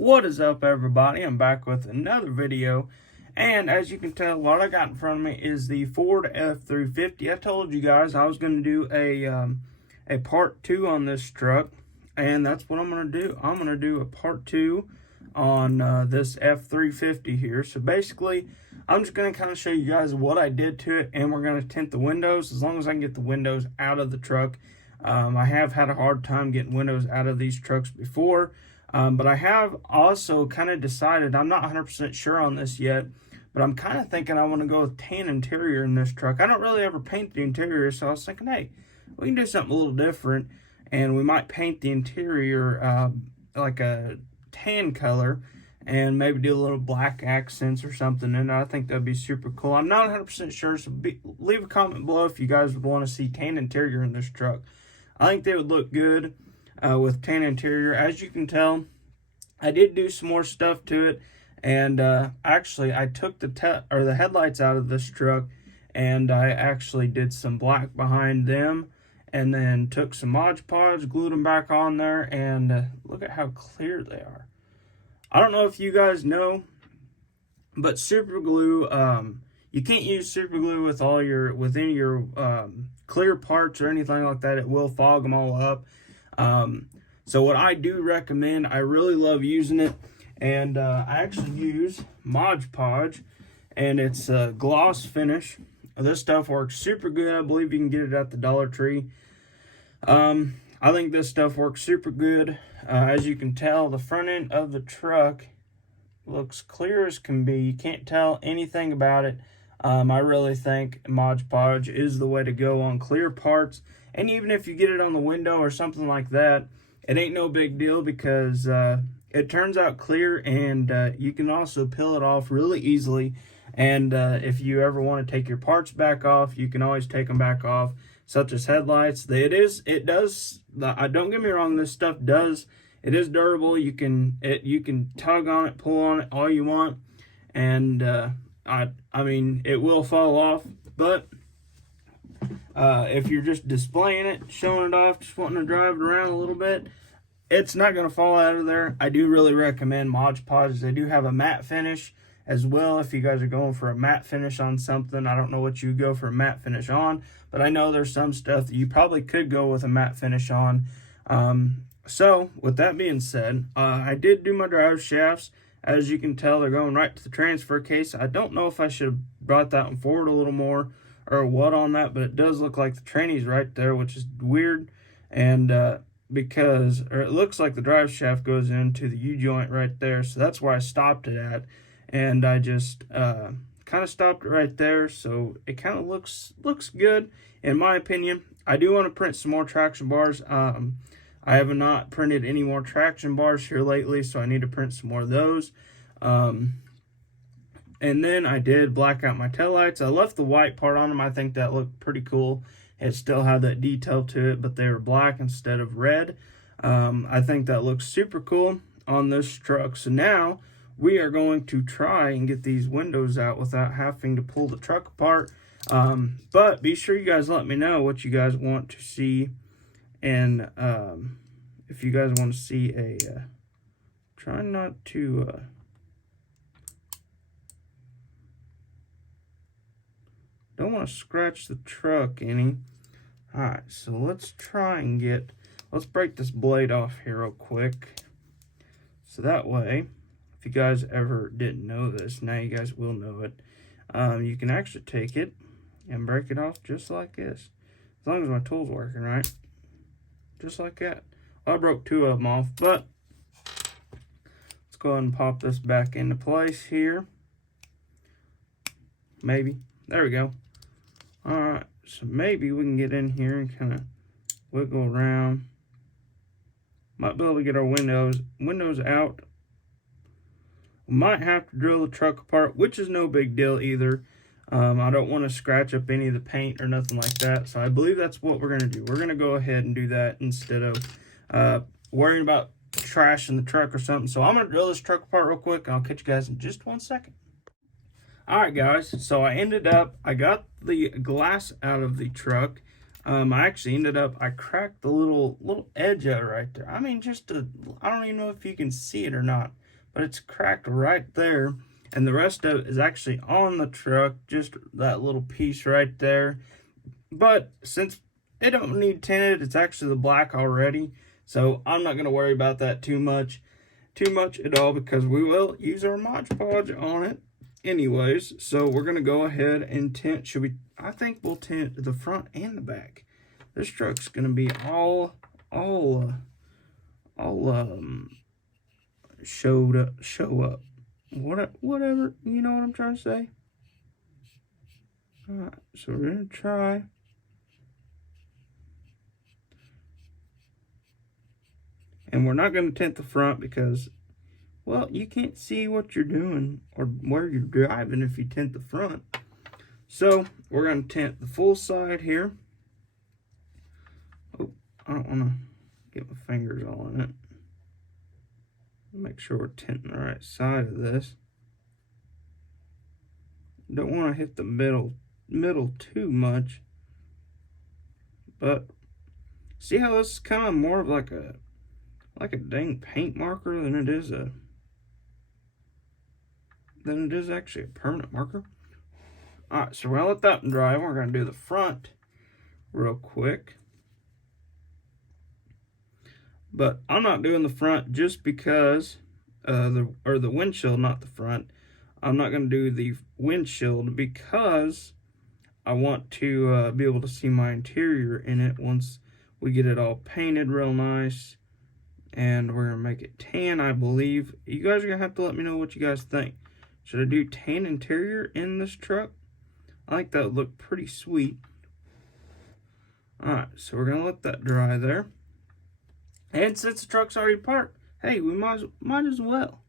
What is up, everybody? I'm back with another video, and as you can tell, what I got in front of me is the Ford F-350. I told you guys I was going to do a part 2 on this truck, and that's what I'm going to do. I'm going to do a part 2 on this F-350 here. So basically, I'm just going to kind of show you guys what I did to it, and we're going to tint the windows as long as I can get the windows out of the truck. I have had a hard time getting windows out of these trucks before. But I have also kind of decided, I'm not 100% sure on this yet, but I'm kind of thinking I want to go with tan interior in this truck. I don't really ever paint the interior, so I was thinking, hey, we can do something a little different, and we might paint the interior like a tan color, and maybe do a little black accents or something, and I think that'd be super cool. I'm not 100% sure, so leave a comment below if you guys would want to see tan interior in this truck. I think they would look good. With tan interior. As you can tell, I did do some more stuff to it, and actually I took the headlights out of this truck, and I actually did some black behind them, and then took some Mod Podge, glued them back on there, and look at how clear they are. I don't know if you guys know, but super glue, you can't use super glue with within your clear parts or anything like that. It will fog them all up. So what I do recommend, I really love using it, and I actually use Mod Podge, and it's a gloss finish. This stuff works super good. I believe you can get it at the Dollar Tree. I think this stuff works super good. As you can tell, the front end of the truck looks clear as can be. You can't tell anything about it. I really think Mod Podge is the way to go on clear parts. And even if you get it on the window or something like that, it ain't no big deal because it turns out clear, and you can also peel it off really easily. And if you ever want to take your parts back off, you can always take them back off, such as headlights. Don't get me wrong, this stuff it is durable. You can tug on it, pull on it all you want, and I mean, it will fall off, but if you're just displaying it, showing it off, just wanting to drive it around a little bit, it's not going to fall out of there. I do really recommend Mod Podge. They do have a matte finish as well. If you guys are going for a matte finish on something, I don't know what you go for a matte finish on, but I know there's some stuff that you probably could go with a matte finish on. So with that being said, I did do my drive shafts. As you can tell, they're going right to the transfer case. I don't know if I should have brought that one forward a little more or what on that, but it does look like the tranny's right there, which is weird, and it looks like the drive shaft goes into the U-joint right there, so that's where I stopped it at, and I just kind of stopped it right there, so it kind of looks good, in my opinion. I do want to print some more traction bars. I have not printed any more traction bars here lately, so I need to print some more of those. And then I did black out my taillights. I left the white part on them. I think that looked pretty cool. It still had that detail to it, but they were black instead of red. I think that looks super cool on this truck. So now we are going to try and get these windows out without having to pull the truck apart. But be sure you guys let me know what you guys want to see. And if you guys want to see try not to... don't want to scratch the truck any. Alright, so let's break this blade off here real quick. So that way, if you guys ever didn't know this, now you guys will know it. You can actually take it and break it off just like this. As long as my tool's working right. Just like that. I broke 2 of them off, but let's go ahead and pop this back into place here. Maybe. There we go. Alright, so maybe we can get in here and kind of wiggle around. Might be able to get our windows out. We might have to drill the truck apart, which is no big deal either. I don't want to scratch up any of the paint or nothing like that, so I believe that's what we're going to do. We're going to go ahead and do that instead of worrying about trashing the truck or something. So I'm going to drill this truck apart real quick, and I'll catch you guys in just 1 second. Alright guys, so I got the glass out of the truck. I actually I cracked the little edge out right there. I mean, I don't even know if you can see it or not. but it's cracked right there. And the rest of it is actually on the truck, just that little piece right there. But since it don't need tinted, it's actually the black already. So I'm not going to worry about that too much at all, because we will use our Mod Podge on it anyways. So we're going to go ahead and tint. I think we'll tint the front and the back. This truck's going to be all show up. Whatever, you know what I'm trying to say? Alright, so we're going to try. And we're not going to tint the front because, well, you can't see what you're doing or where you're driving if you tint the front. So we're going to tint the full side here. Oh, I don't want to get my fingers all in it. Make sure we're tinting the right side of this. Don't want to hit the middle too much. But see how this is kind of more of like a dang paint marker than it is actually a permanent marker. Alright, so we're gonna let that dry. We're gonna do the front real quick. But I'm not doing the front just because the windshield, not the front. I'm not going to do the windshield because I want to be able to see my interior in it once we get it all painted real nice. And we're going to make it tan, I believe. You guys are going to have to let me know what you guys think. Should I do tan interior in this truck? I think that would look pretty sweet. Alright, so we're going to let that dry there. And since the truck's already parked, hey, we might as well.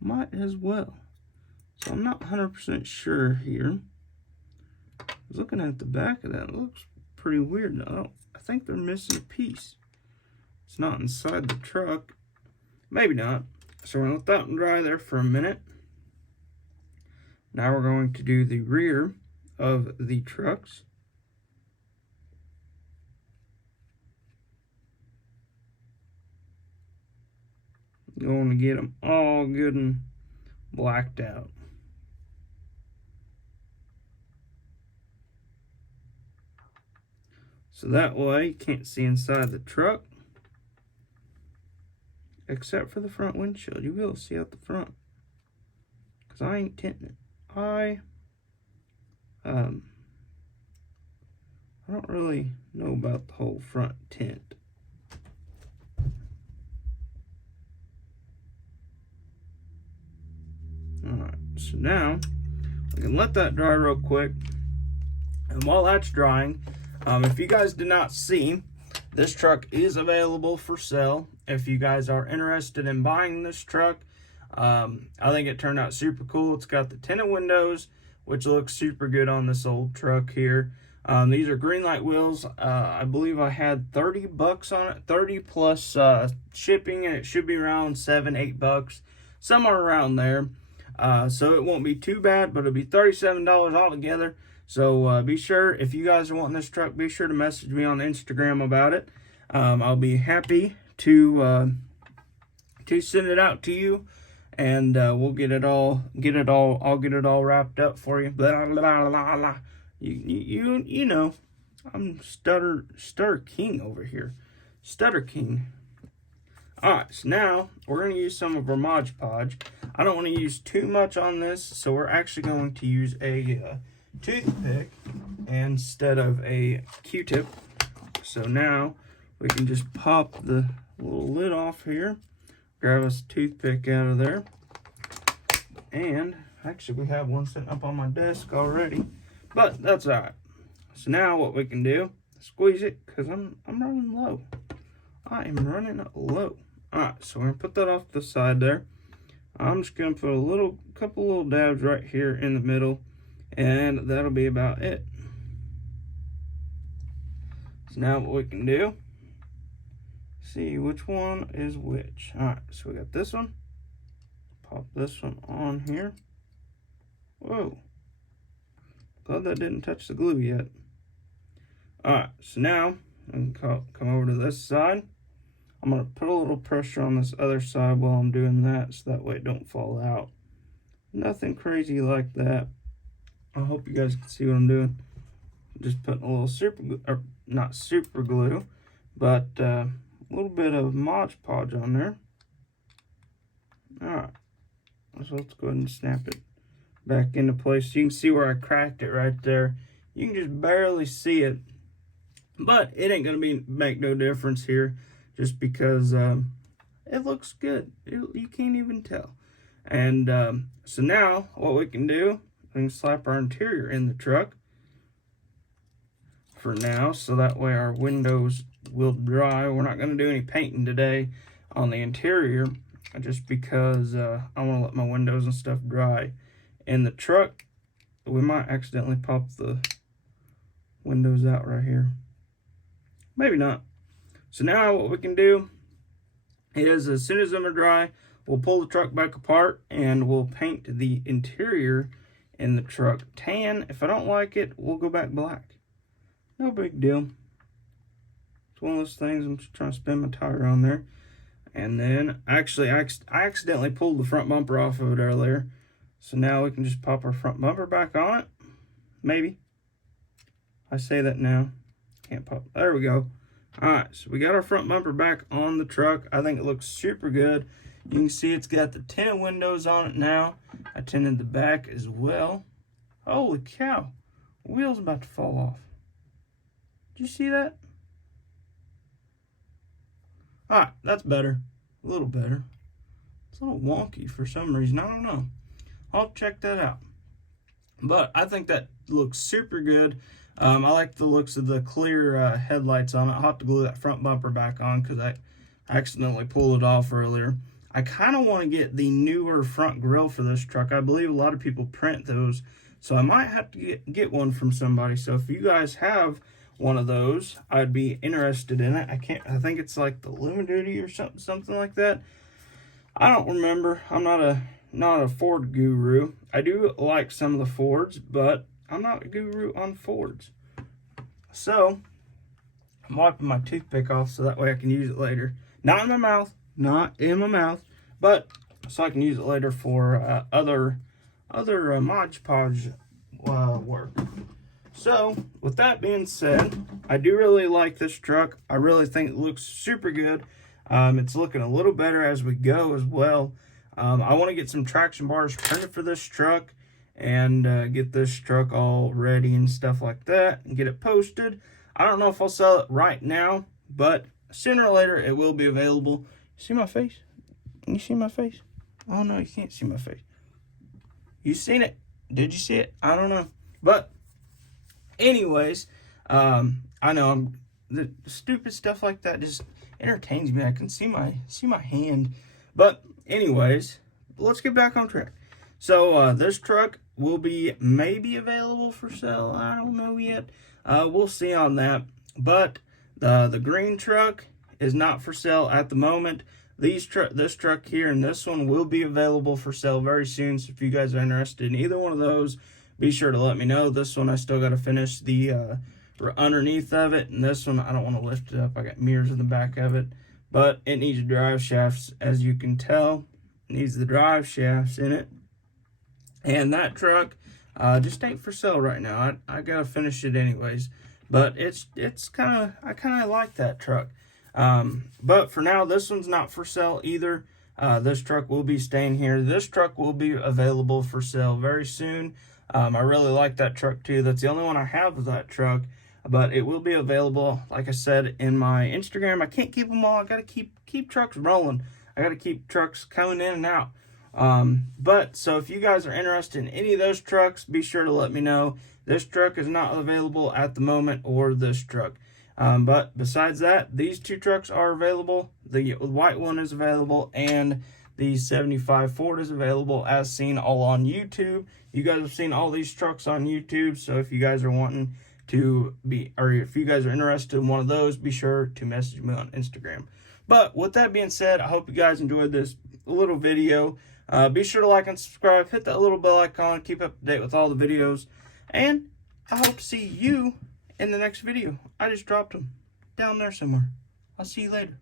So I'm not 100% sure here. I was looking at the back of that. It looks pretty weird. No, I think they're missing a piece. It's not inside the truck. Maybe not. So we're going to let that one dry there for a minute. Now we're going to do the rear of the trucks. Going to get them all good and blacked out. So that way you can't see inside the truck. Except for the front windshield. You will see out the front. Because I ain't tinting it. I don't really know about the whole front tint. Alright, so now we can let that dry real quick. And while that's drying, if you guys did not see, this truck is available for sale. If you guys are interested in buying this truck, I think it turned out super cool. It's got the tinted windows, which looks super good on this old truck here. These are green light wheels. I believe I had $30 on it, 30 plus shipping, and it should be around $7-8, somewhere around there. So it won't be too bad, but it'll be $37 altogether. So be sure, if you guys are wanting this truck, be sure to message me on Instagram about it. I'll be happy to send it out to you, and we'll get it all. I'll get it all wrapped up for you. Blah, blah, blah, blah. You know, I'm stutter king over here, stutter king. Alright, so now we're going to use some of our Mod Podge. I don't want to use too much on this, so we're actually going to use a toothpick instead of a Q-tip. So now we can just pop the little lid off here, grab us a toothpick out of there, and actually we have one sitting up on my desk already, but that's alright. So now what we can do, squeeze it, because I'm running low. I am running low. Alright, so we're going to put that off the side there. I'm just going to put a couple little dabs right here in the middle, and that'll be about it. So now what we can do, see which one is which. Alright, so we got this one. Pop this one on here. Whoa. Glad that didn't touch the glue yet. Alright, so now we can come over to this side. I'm going to put a little pressure on this other side while I'm doing that, so that way it don't fall out. Nothing crazy like that. I hope you guys can see what I'm doing. Just putting a little super glue, or not super glue, but a little bit of Mod Podge on there. Alright, so let's go ahead and snap it back into place. You can see where I cracked it right there. You can just barely see it, but it ain't gonna make no difference here, just because it looks good. You can't even tell. And so now what we can do, we can slap our interior in the truck for now, so that way our windows will dry. We're not going to do any painting today on the interior, just because I want to let my windows and stuff dry. In the truck, we might accidentally pop the windows out right here. Maybe not. So now what we can do is, as soon as them are dry, we'll pull the truck back apart and we'll paint the interior in the truck tan. If I don't like it, we'll go back black. No big deal. It's one of those things. I'm just trying to spin my tire on there. And then, actually, I accidentally pulled the front bumper off of it earlier. So now we can just pop our front bumper back on it. Maybe. I say that now. Can't pop. There we go. Alright, so we got our front bumper back on the truck. I think it looks super good. You can see it's got the tinted windows on it now. I tinted the back as well. Holy cow. The wheel's about to fall off. Did you see that? Alright, that's better. A little better. It's a little wonky for some reason. I don't know. I'll check that out. But I think that looks super good. I like the looks of the clear headlights on it. I'll have to glue that front bumper back on because I accidentally pulled it off earlier. I kind of want to get the newer front grille for this truck. I believe a lot of people print those, so I might have to get one from somebody. So if you guys have one of those, I'd be interested in it. I think it's like the Lumiduty or something like that. I don't remember. I'm not a Ford guru. I do like some of the Fords, but I'm not a guru on Fords. So I'm wiping my toothpick off so that way I can use it later. Not in my mouth. Not in my mouth, but so I can use it later for other Mod Podge work. So with that being said, I do really like this truck. I really think it looks super good. It's looking a little better as we go as well. I want to get some traction bars printed for this truck and get this truck all ready and stuff like that and get it posted. I don't know if I'll sell it right now, but sooner or later it will be available. See my face? You see my face? Oh no, you can't see my face. You seen it? Did you see it? I don't know. But anyways, I know the stupid stuff like that just entertains me. I can see my hand. But anyways, let's get back on track. So this truck will be maybe available for sale. I don't know yet. We'll see on that. But the green truck is not for sale at the moment. This truck here and this one will be available for sale very soon. So if you guys are interested in either one of those, be sure to let me know. This one I still got to finish the underneath of it, and this one I don't want to lift it up. I got mirrors in the back of it, but it needs drive shafts, as you can tell. It needs the drive shafts in it, and that truck just ain't for sale right now. I gotta finish it anyways, but it's kind of, I kind of like that truck. But for now, this one's not for sale either. This truck will be staying here. This truck will be available for sale very soon. I really like that truck too. That's the only one I have of that truck, but it will be available, like I said, in my Instagram. I can't keep them all. I gotta keep trucks rolling. I gotta keep trucks coming in and out. But so if you guys are interested in any of those trucks, be sure to let me know. This truck is not available at the moment, or this truck. But besides that, these two trucks are available. The white one is available, and the 75 Ford is available, as seen all on YouTube. You guys have seen all these trucks on YouTube, so if you guys are wanting to be, or if you guys are interested in one of those, be sure to message me on Instagram. But with that being said, I hope you guys enjoyed this little video. Be sure to like and subscribe, hit that little bell icon, keep up to date with all the videos, and I hope to see you in the next video. I just dropped them down there somewhere. I'll see you later.